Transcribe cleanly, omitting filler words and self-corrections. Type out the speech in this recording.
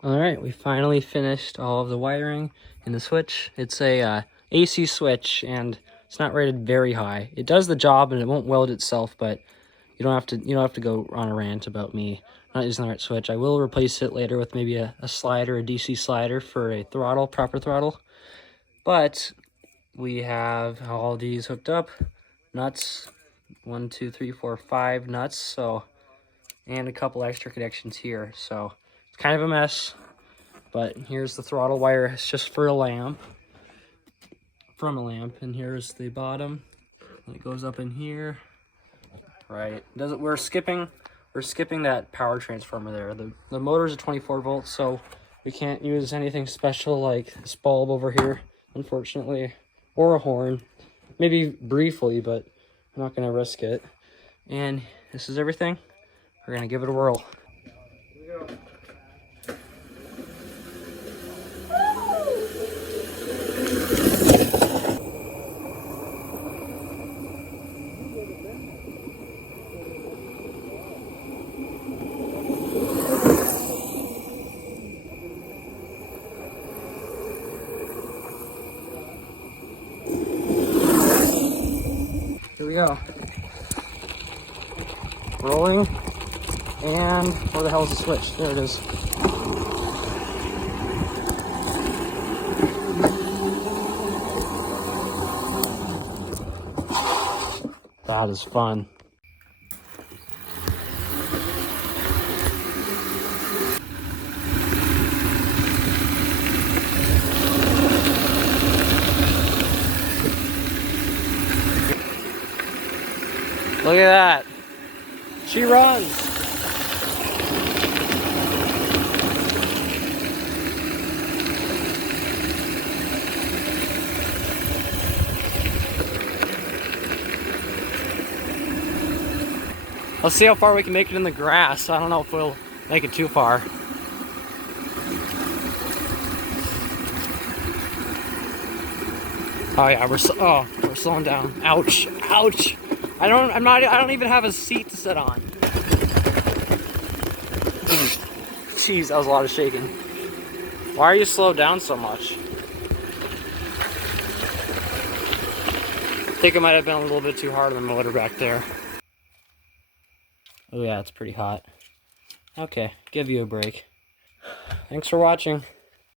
All right, we finally finished all of the wiring in the switch. It's a AC switch, and it's not rated very high. It does the job, and it won't weld itself, but you don't have to go on a rant about me not using the right switch. I will replace it later with maybe a slider, a DC slider for a throttle, proper throttle. But we have all these hooked up, nuts, 1, 2, 3, 4, 5 nuts, so, and a couple extra connections here. So it's kind of a mess. But here's the throttle wire. It's just for a lamp, from a lamp. And here's the bottom. And it goes up in here. Right. We're skipping that power transformer there. The motor's a 24 volts, so we can't use anything special like this bulb over here, unfortunately, or a horn. Maybe briefly, but I'm not gonna risk it. And this is everything. We're gonna give it a whirl. Here we go. Here we go. Rolling. And where the hell is the switch? There it is. That is fun. Look at that. She runs. Let's see how far we can make it in the grass. I don't know if we'll make it too far. Oh yeah, we're slowing down. Ouch! Ouch! I don't even have a seat to sit on. Jeez, that was a lot of shaking. Why are you slowed down so much? I think it might have been a little bit too hard on the motor back there. Oh yeah, it's pretty hot. Okay, give you a break. Thanks for watching.